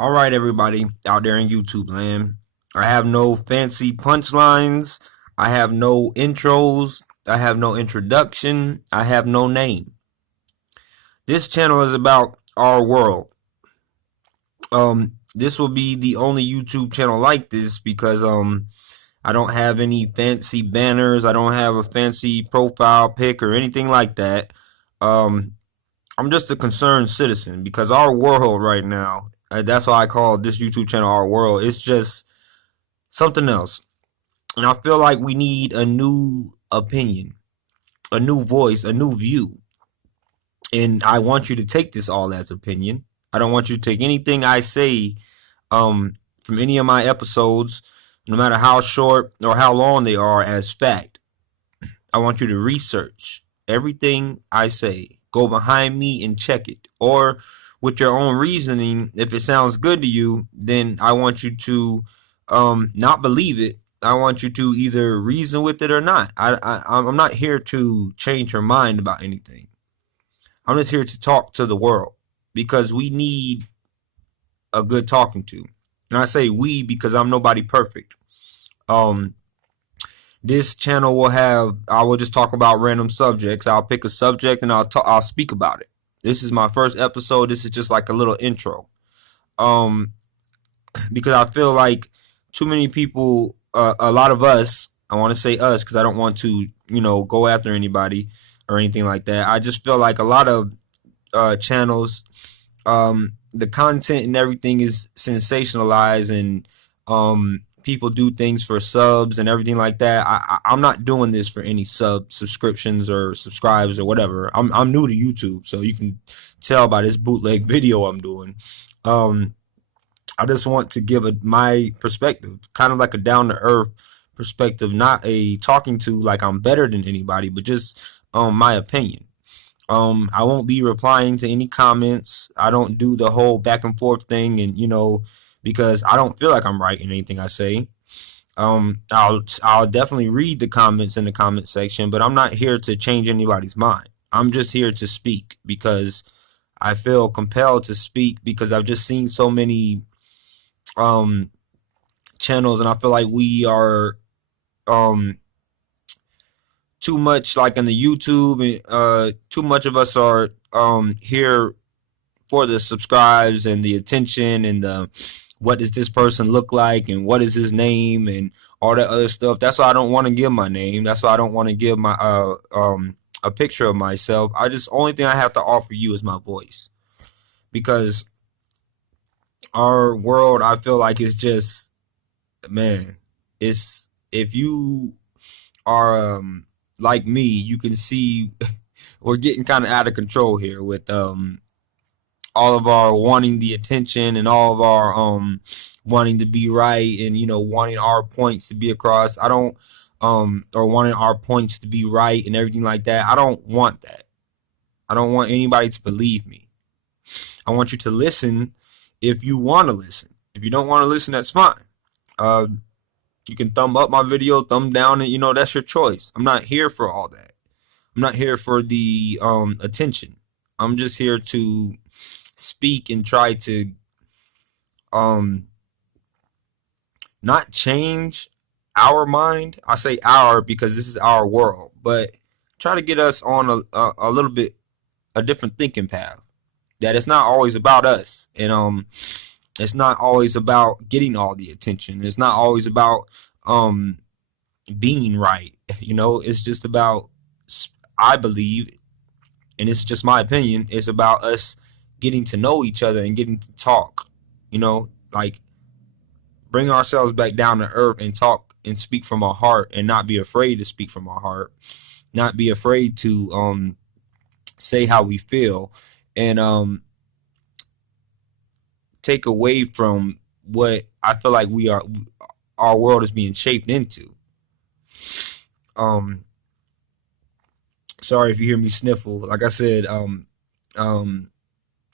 All right, everybody out there in YouTube land. I have no fancy punchlines. I have no intros. I have no introduction. I have no name. This channel is about our world. This will be the only YouTube channel like this because I don't have any fancy banners. I don't have a fancy profile pic or anything like that. Um, I'm just a concerned citizen because our world right now, that's why I call this YouTube channel Our World. It's just something else. And I feel like we need a new opinion, a new voice, a new view. And I want you to take this all as opinion. I don't want you to take anything I say from any of my episodes, no matter how short or how long they are, as fact. I want you to research everything I say. Go behind me and check it. Or with your own reasoning, if it sounds good to you, then I want you to not believe it. I want you to either reason with it or not. I'm not here to change your mind about anything. I'm just here to talk to the world because we need a good talking to. And I say we because I'm nobody perfect. Um, this channel will have, I will just talk about random subjects. I'll pick a subject and I'll speak about it. This is my first episode. This is just like a little intro. Um, because I feel like too many people, a lot of us, I want to say us because I don't want to, go after anybody or anything like that. I just feel like a lot of channels, the content and everything is sensationalized, and people do things for subs and everything like that. I'm not doing this for any subscriptions or subscribes or whatever. I'm new to YouTube, so you can tell by this bootleg video I'm doing. I just want to give my perspective, kind of like a down to earth perspective, not a talking to like I'm better than anybody, but just my opinion. I won't be replying to any comments. I don't do the whole back and forth thing, and because I don't feel like I'm right in anything I say. I'll definitely read the comments in the comment section, but I'm not here to change anybody's mind. I'm just here to speak because I feel compelled to speak because I've just seen so many um channels, and I feel like we are um too much like in the YouTube, and too much of us are here for the subscribes and the attention and the what does this person look like and what is his name and all that other stuff. That's why I don't want to give my name. That's why I don't want to give my a picture of myself. Only thing I have to offer you is my voice, because our world, I feel like, is just, man, it's, if you are like me, you can see we're getting kind of out of control here with all of our wanting the attention and all of our wanting to be right, and wanting our points to be across. I don't or wanting our points to be right and everything like that. I don't want that. I don't want anybody to believe me. I want you to listen if you want to listen. If you don't want to listen, that's fine. uh you can thumb up my video, thumb down, and that's your choice. I'm not here for all that. I'm not here for the attention. I'm just here to speak and try to um not change our mind. I say our because this is our world, but try to get us on a little bit a different thinking path. That it's not always about us, and it's not always about getting all the attention. It's not always about um being right. It's just about, I believe, and it's just my opinion, it's about us getting to know each other and getting to talk. Like, bring ourselves back down to earth and talk and speak from our heart, and not be afraid to speak from our heart, not be afraid to say how we feel, and take away from what I feel like our world is being shaped into. um Sorry if you hear me sniffle. Like I said, um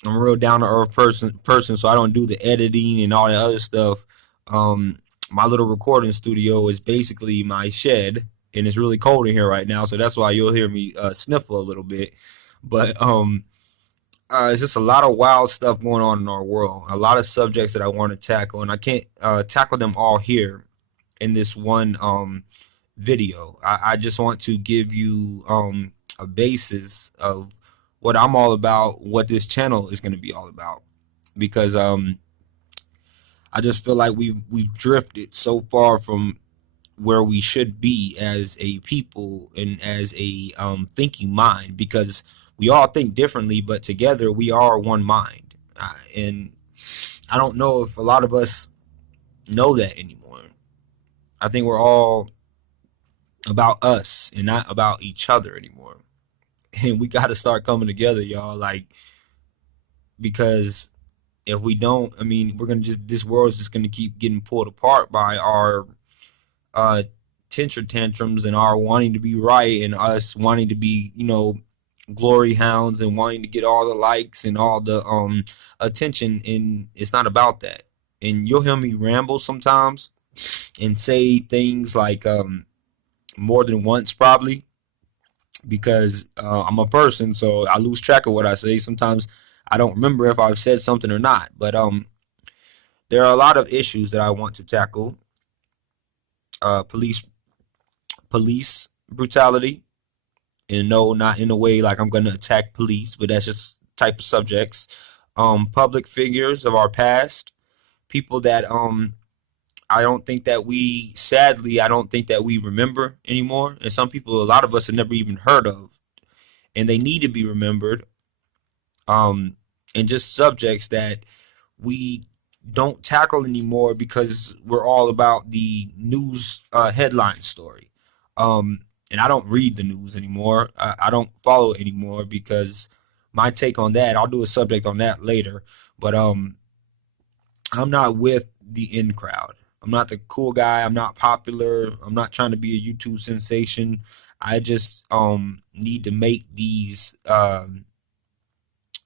I'm a real down to earth person, so I don't do the editing and all that other stuff. My little recording studio is basically my shed, and it's really cold in here right now, so that's why you'll hear me sniffle a little bit. But It's just a lot of wild stuff going on in our world. A lot of subjects that I want to tackle, and I can't tackle them all here in this one video. I just want to give you a basis of what I'm all about, what this channel is going to be all about, because I just feel like we've drifted so far from where we should be as a people and as a thinking mind, because we all think differently, but together we are one mind. And I don't know if a lot of us know that anymore. I think we're all about us and not about each other anymore. And we got to start coming together, y'all. Like, because if we don't, I mean, we're gonna just this world's just gonna keep getting pulled apart by our uh tantr tantrums and our wanting to be right and us wanting to be, glory hounds and wanting to get all the likes and all the attention, and it's not about that. And you'll hear me ramble sometimes and say things like more than once probably, because I'm a person, so I lose track of what I say. Sometimes I don't remember if I've said something or not. But there are a lot of issues that I want to tackle. Police brutality, and no, not in a way like I'm gonna attack police, but that's just type of subjects. Public figures of our past, people that I don't think that we, sadly, I don't think that we remember anymore, and some people, a lot of us have never even heard of, and they need to be remembered. Um, and just subjects that we don't tackle anymore because we're all about the news headline story. And I don't read the news anymore. I don't follow it anymore because my take on that, I'll do a subject on that later. But I'm not with the in crowd. I'm not the cool guy. I'm not popular. I'm not trying to be a YouTube sensation. I just need to make these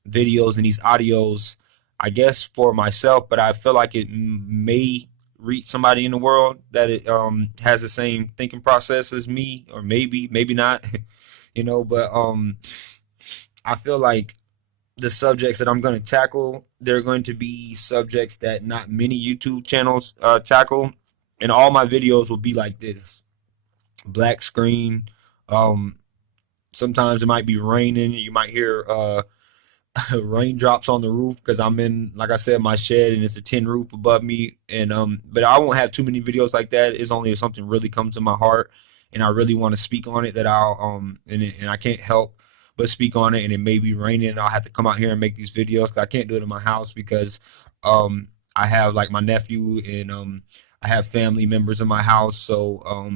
videos and these audios, I guess, for myself, but I feel like it may reach somebody in the world that it has the same thinking process as me, or maybe not, but I feel like the subjects that I'm going to tackle, they're going to be subjects that not many YouTube channels tackle, and all my videos will be like this: black screen. um Sometimes it might be raining, you might hear raindrops on the roof because I'm in, like I said, my shed, and it's a tin roof above me. And but I won't have too many videos like that. It's only if something really comes to my heart and I really want to speak on it that I'll and I can't help but speak on it. And it may be raining and I'll have to come out here and make these videos because I can't do it in my house because I have like my nephew, and I have family members in my house, so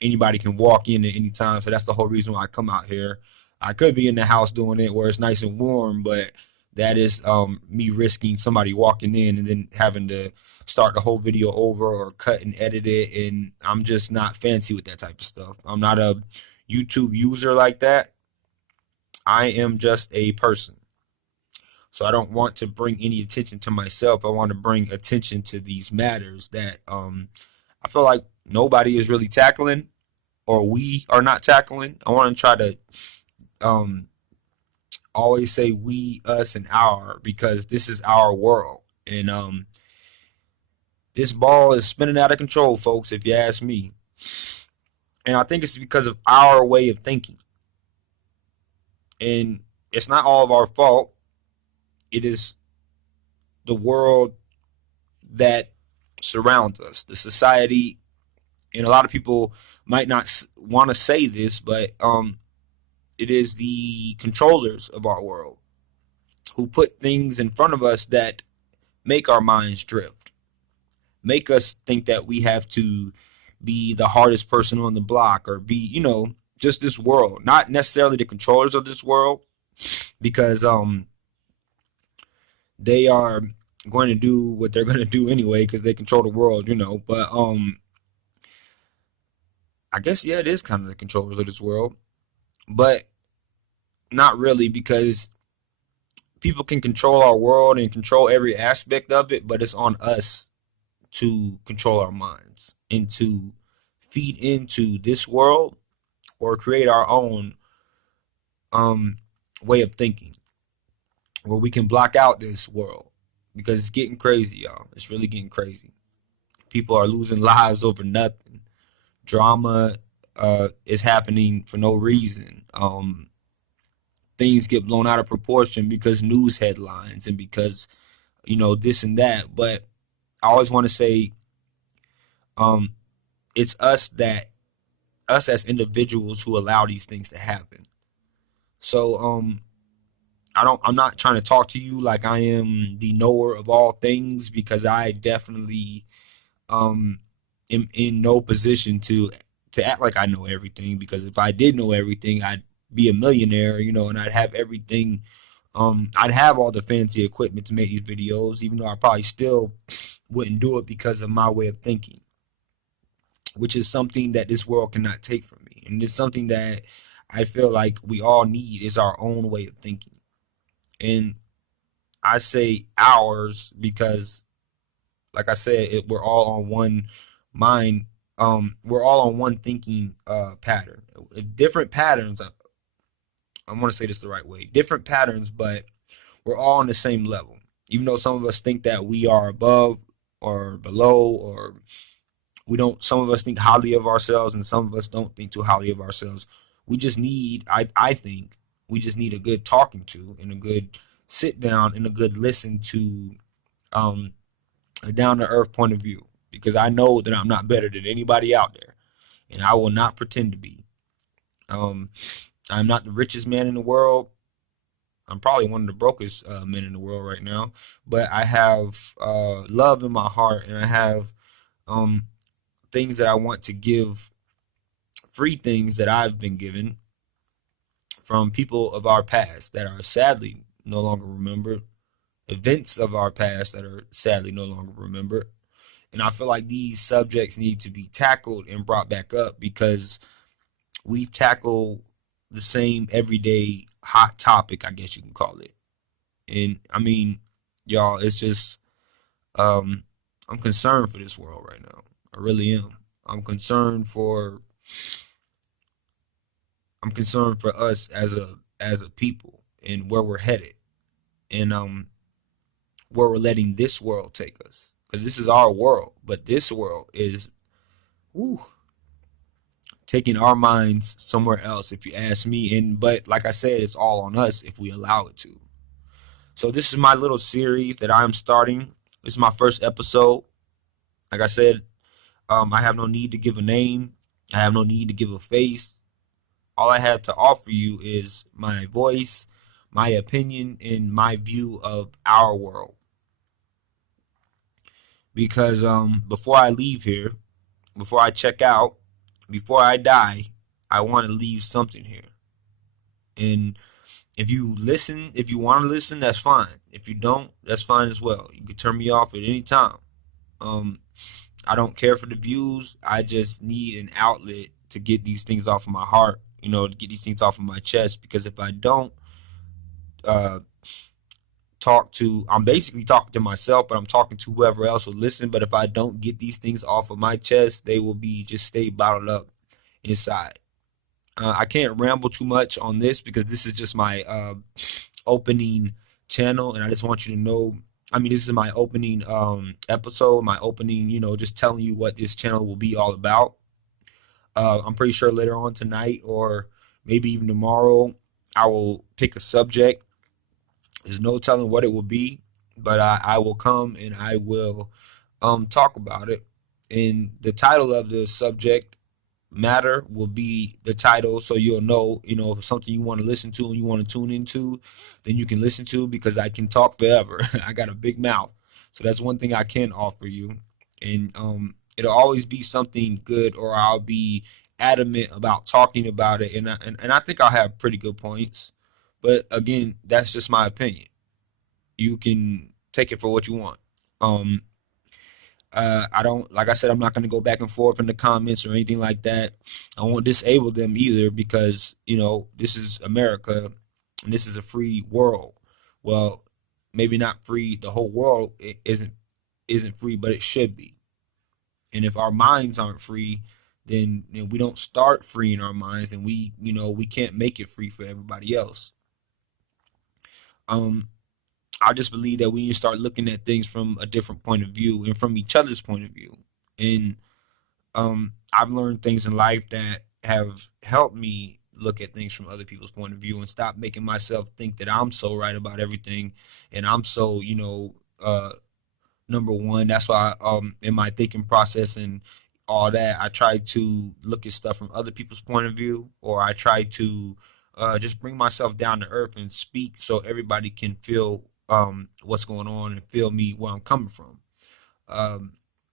anybody can walk in at any time. So that's the whole reason why I come out here. I could be in the house doing it where it's nice and warm, but that is me risking somebody walking in and then having to start the whole video over or cut and edit it. And I'm just not fancy with that type of stuff. I'm not a YouTube user like that. I am just a person. So I don't want to bring any attention to myself. I want to bring attention to these matters that I feel like nobody is really tackling, or we are not tackling. I want to try to um, always say we, us, and our, because this is our world. And this ball is spinning out of control, folks, if you ask me. And I think it's because of our way of thinking. And it's not all of our fault. It is the world that surrounds us, the society. And a lot of people might not want to say this, but it is the controllers of our world who put things in front of us that make our minds drift, make us think that we have to be the hardest person on the block, or be, just this world, not necessarily the controllers of this world, because they are going to do what they're going to do anyway because they control the world, but I guess, yeah, it is kind of the controllers of this world, but not really, because people can control our world and control every aspect of it, but it's on us to control our minds and to feed into this world or create our own way of thinking. where we can block out this world because it's getting crazy, y'all. It's really getting crazy. People are losing lives over nothing. Drama is happening for no reason. Things get blown out of proportion because news headlines and because this and that. But I always want to say, um, it's us as individuals who allow these things to happen. So I'm not trying to talk to you like I am the knower of all things, because I definitely am in no position to act like I know everything, because if I did know everything, I'd be a millionaire, and I'd have everything. I'd have all the fancy equipment to make these videos, even though I probably still wouldn't do it because of my way of thinking, which is something that this world cannot take from me. And it's something that I feel like we all need, is our own way of thinking. And I say ours because, like I said, we're all on one mind. We're all on one thinking pattern. Different patterns. I want to say this the right way. Different patterns, but we're all on the same level. Even though some of us think that we are above or below, or we don't. Some of us think highly of ourselves, and some of us don't think too highly of ourselves. We just need. I think we just need a good talking to, and a good sit down, and a good listen to, um, a down to earth point of view, because I know that I'm not better than anybody out there, and I will not pretend to be. Um, I'm not the richest man in the world. I'm probably one of the brokest men in the world right now, but I have love in my heart, and I have um, things that I want to give, free things that I've been given from people of our past that are sadly no longer remembered, events of our past that are sadly no longer remembered. And I feel like these subjects need to be tackled and brought back up, because we tackle the same everyday hot topic, I guess you can call it. And I mean, y'all, it's just um I'm concerned for this world right now. I really am. I'm concerned for I'm concerned for us as a people, and where we're headed, and where we're letting this world take us. Because this is our world, but this world is, woo, taking our minds somewhere else, if you ask me. And but like I said, it's all on us if we allow it to. So this is my little series that I'm starting. This is my first episode. Like I said, I have no need to give a name. I have no need to give a face. All I have to offer you is my voice, my opinion, and my view of our world. Because before I leave here, before I check out, before I die, I want to leave something here. And if you listen, if you want to listen, that's fine. If you don't, that's fine as well. You can turn me off at any time. Um, I don't care for the views. I just need an outlet to get these things off of my heart, to get these things off of my chest. Because if I don't uh, I'm basically talking to myself, but I'm talking to whoever else will listen. But if I don't get these things off of my chest, they will be just stay bottled up inside. I can't ramble too much on this, because this is just my opening channel, and I just want you to know. I mean, this is my opening episode, my opening, just telling you what this channel will be all about. I'm pretty sure later on tonight, or maybe even tomorrow, I will pick a subject. There's no telling what it will be, but I will come and I will talk about it. And the title of the subject matter will be the title, so you'll know, if it's something you want to listen to and you want to tune into, then you can listen to, because I can talk forever. I got a big mouth, so that's one thing I can offer you. And it'll always be something good, or I'll be adamant about talking about it, and I think I'll have pretty good points. But again, that's just my opinion. You can take it for what you want. Um, I don't, like I said, I'm not going to go back and forth in the comments or anything like that. I won't disable them either, because, this is America and this is a free world. Well, maybe not free. The whole world isn't free, but it should be. And if our minds aren't free, then we don't start freeing our minds, and we can't make it free for everybody else. Um, I just believe that we need to start looking at things from a different point of view and from each other's point of view. And I've learned things in life that have helped me look at things from other people's point of view and stop making myself think that I'm so right about everything and I'm so, number one. That's why in my thinking process and all that, I try to look at stuff from other people's point of view, or I try to just bring myself down to earth and speak so everybody can feel what's going on and feel me where I'm coming from. Um,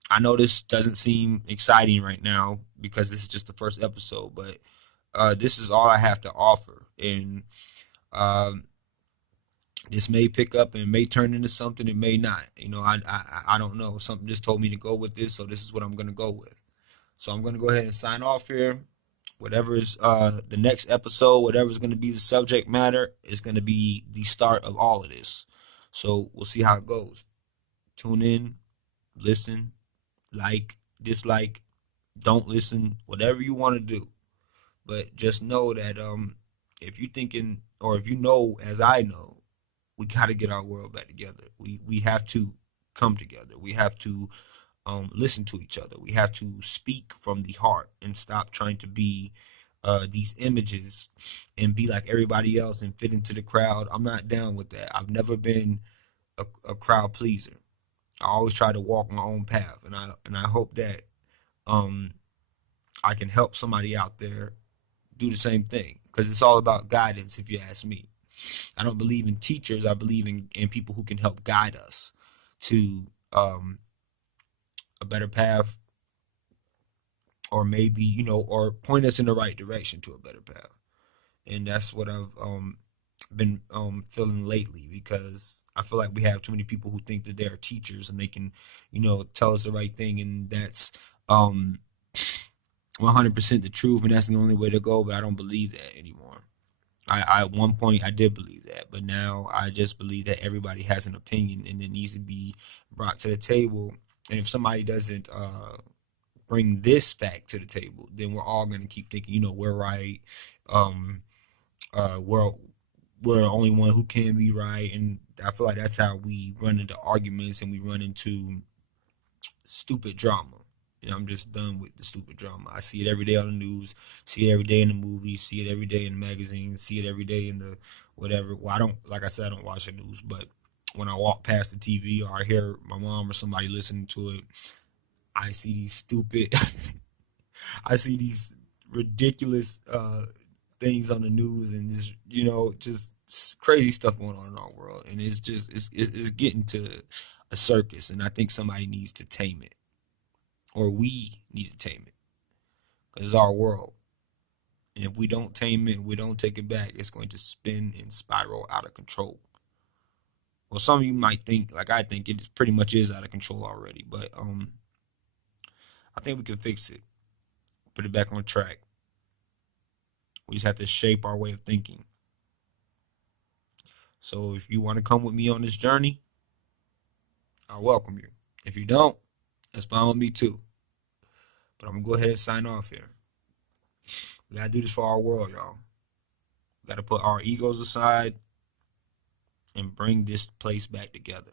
I know this doesn't seem exciting right now because this is just the first episode, but this is all I have to offer, and um, this may pick up and may turn into something. It may not. I don't know. Something just told me to go with this, so this is what I'm gonna go with. So I'm gonna go ahead and sign off here. Whatever's the next episode, whatever's gonna be the subject matter, is gonna be the start of all of this. So we'll see how it goes. Tune in, listen, like, dislike, don't listen, whatever you want to do. But just know that if you thinking or if you know as I know, we got to get our world back together. We have to come together. We have to listen to each other. We have to speak from the heart and stop trying to be these images and be like everybody else and fit into the crowd. I'm not down with that. I've never been a crowd pleaser. I always try to walk my own path, and I hope that um I can help somebody out there do the same thing because it's all about guidance. If you ask me, I don't believe in teachers. I believe in people who can help guide us to a better path, or maybe or point us in the right direction to a better path. And that's what I've been feeling lately, because I feel like we have too many people who think that they are teachers and they can tell us the right thing, and that's 100% the truth, and that's the only way to go. But I don't believe that anymore. I at one point I did believe that, but now I just believe that everybody has an opinion and it needs to be brought to the table. And if somebody doesn't bring this fact to the table, then we're all gonna keep thinking, we're right. Um, we're the only one who can be right, and I feel like that's how we run into arguments and we run into stupid drama. I'm just done with the stupid drama. I see it every day on the news, see it every day in the movies, see it every day in the magazines, see it every day in the whatever. Well, I don't, like I said, I don't watch the news, but when I walk past the TV or I hear my mom or somebody listening to it, I see these stupid, I see these ridiculous things on the news, and just crazy stuff going on in our world, and it's getting to a circus, and I think somebody needs to tame it, or we need to tame it, because it's our world. And if we don't tame it, we don't take it back, it's going to spin and spiral out of control. Well, some of you might think, like I think, it pretty much is out of control already, but I think we can fix it, put it back on track. We just have to shape our way of thinking. So if you want to come with me on this journey, I welcome you. If you don't, that's fine with me too. But I'm gonna go ahead and sign off here. We gotta do this for our world, y'all. We gotta put our egos aside and bring this place back together.